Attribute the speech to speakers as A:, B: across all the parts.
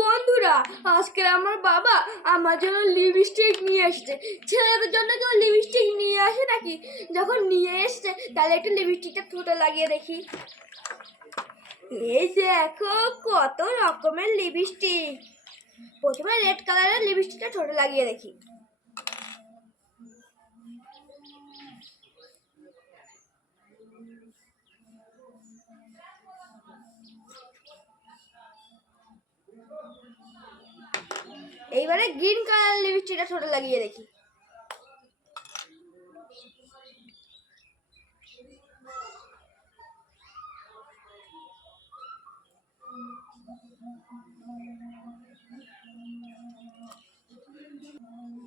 A: বন্ধুরা, আজকে আমার বাবা আমার জন্য লিপস্টিক নিয়ে এসেছে। ছেলেদের জন্য কেউ লিপস্টিক নিয়ে আসে নাকি? যখন নিয়ে এসছে, তাহলে একটু লিপস্টিকটা ঠোঁটে লাগিয়ে দেখি। এই দেখো, কত রকমের লিপস্টিক প্রথমে রেড কালারের লিপস্টিকটা ঠোঁটে লাগিয়ে দেখি। এইবারে গ্রিন কালার লিপস্টিকটা ঠোঁটে লাগিয়ে দেখি।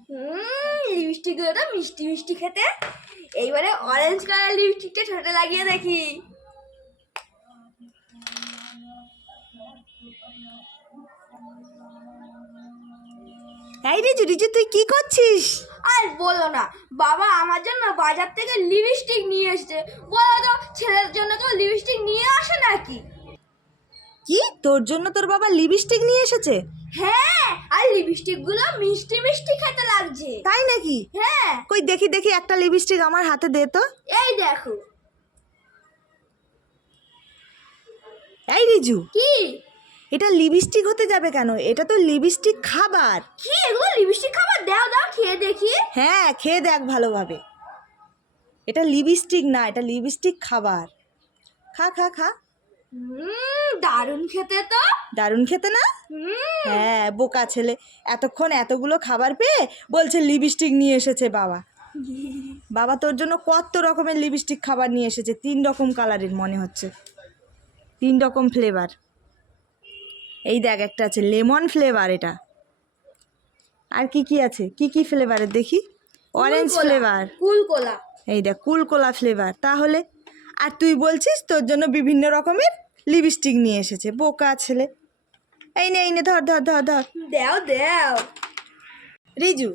A: হুম লিপস্টিকগুলো তো মিষ্টি মিষ্টি খেতে। এইবারে অরেঞ্জ কালার লিপস্টিকটা ঠোঁটে লাগিয়ে দেখি।
B: এই রিজু রিজু তুই কি করছিস?
A: আর বলো না বাবা আমার জন্য বাজার থেকে লিপস্টিক নিয়ে এসেছে। বলো তো ছেলের জন্য কেউ লিপস্টিক নিয়ে আসে নাকি?
B: কি? তোর জন্য তোর বাবা লিপস্টিক নিয়ে এসেছে?
A: হ্যাঁ আর লিপস্টিকগুলো মিষ্টি মিষ্টি খেতে লাগছে।
B: তাই নাকি?
A: হ্যাঁ।
B: কই দেখি দেখি একটা লিপস্টিক আমার হাতে দে তো।
A: এই দেখো।
B: এই রিজু।
A: কি?
B: এটা লিপস্টিক হতে যাবে কেন? এটা তো লিপস্টিক খাবার।
A: কি এগুলো লিপস্টিক খাবার? দাও দাও খেয়ে দেখি।
B: হ্যাঁ খেয়ে দেখ ভালোভাবে। এটা লিপস্টিক না এটা লিপস্টিক খাবার। খা খা খা।
A: দারুণ খেতে তো।
B: দারুণ খেতে না? হ্যাঁ বোকা ছেলে। এতক্ষণ এতগুলো খাবার পেয়ে বলছে লিপস্টিক নিয়ে এসেছে বাবা। বাবা তোর জন্য কত রকমের লিপস্টিক খাবার নিয়ে এসেছে। তিন রকম কালারের মনে হচ্ছে। তিন রকম ফ্লেভার এই দেখ একটা আছে লেমন ফ্লেভার এটা। আর কি কি আছে? কি কি ফ্লেভারের দেখি? অরেঞ্জ ফ্লেভার
A: কুলকোলা
B: এই দেখ কুলকোলা ফ্লেভার তাহলে আর তুই বলছিস তোর জন্য বিভিন্ন রকমের লিপস্টিক নিয়ে এসেছে বোকা ছেলে। এই নে এই নে ধর ধর ধর ধর।
A: দাও দাও।
B: রিজু।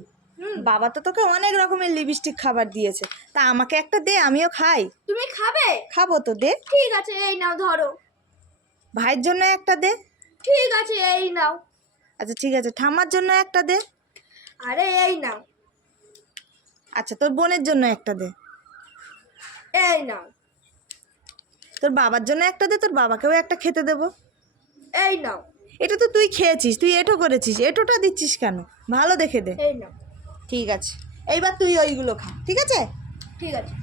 B: বাবা তো তোকে অনেক রকমের লিপস্টিক খাবার দিয়েছে। তা আমাকে একটা দে আমিও খাই।
A: তুমি খাবে?
B: খাব তো দে।
A: ঠিক আছে এই নাও ধরো।
B: ভাইয়ের জন্য একটা দে।
A: ঠিক আছে এই নাও।
B: আচ্ছা ঠিক আছে ঠাম্মার জন্য একটা দে।
A: আরে এই নাও।
B: আচ্ছা তোর বোনের জন্য একটা দে।
A: এই নাও।
B: তোর বাবার জন্য একটা দে তোর বাবাকেও একটা খেতে দেবো।
A: এই নাও।
B: এটা তো তুই খেয়েছিস তুই এটো করেছিস। এটোটা দিচ্ছিস কেন? ভালো দেখে দে।
A: এই নাও।
B: ঠিক আছে। এইবার তুই ওইগুলো খা ঠিক আছে?
A: ঠিক আছে।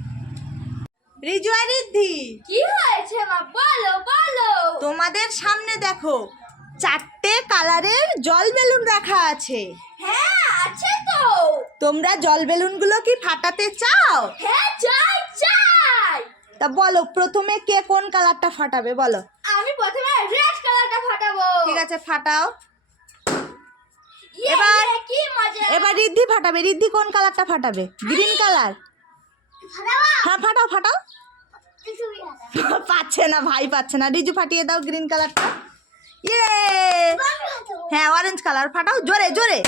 B: রিজু আর রিদ্ধি
A: কি হয়েছে মা? বলো বলো।
B: তোমাদের সামনে দেখো চারটে কালারের জল বেলুন রাখা আছে।
A: হ্যাঁ আছে তো।
B: তোমরা জল বেলুনগুলো কি ফাটাতে চাও?
A: হ্যাঁ চাই চাই।
B: তা বলো প্রথমে কে কোন কালারটা ফাটাবে বলো।
A: আমি প্রথমে রেড কালারটা ফাটাবো।
B: ঠিক আছে ফাটাও।
A: ইয়ে,
B: এবার-
A: ইয়ে, কি মজা।
B: এবার রিদ্ধি ফাটাবে রিদ্ধি কোন কালারটা ফাটাবে? Green colour. হ্যাঁ ফাটাও ফাটাও। পাচ্ছে না ভাই পাচ্ছে না। রিজু ফাটিয়ে দাও গ্রিন কালারটা। ইয়ে হ্যাঁ অরেঞ্জ কালার ফাটাও জোরে জোরে।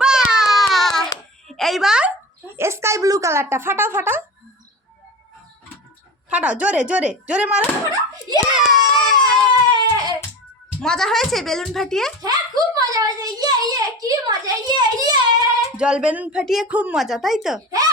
B: বাহ! এইবার স্কাই ব্লু কালারটা ফাটাও ফাটাও। ফাটাও জোরে জোরে জোরে মারো। মজা হয়েছে বেলুন ফাটিয়ে?
A: হ্যাঁ খুব মজা হয়েছে। ইয়ে ইয়ে কি মজা। ইয়ে ইয়ে
B: জল বেলুন ফাটিয়ে খুব মজা তাই তো?
A: হ্যাঁ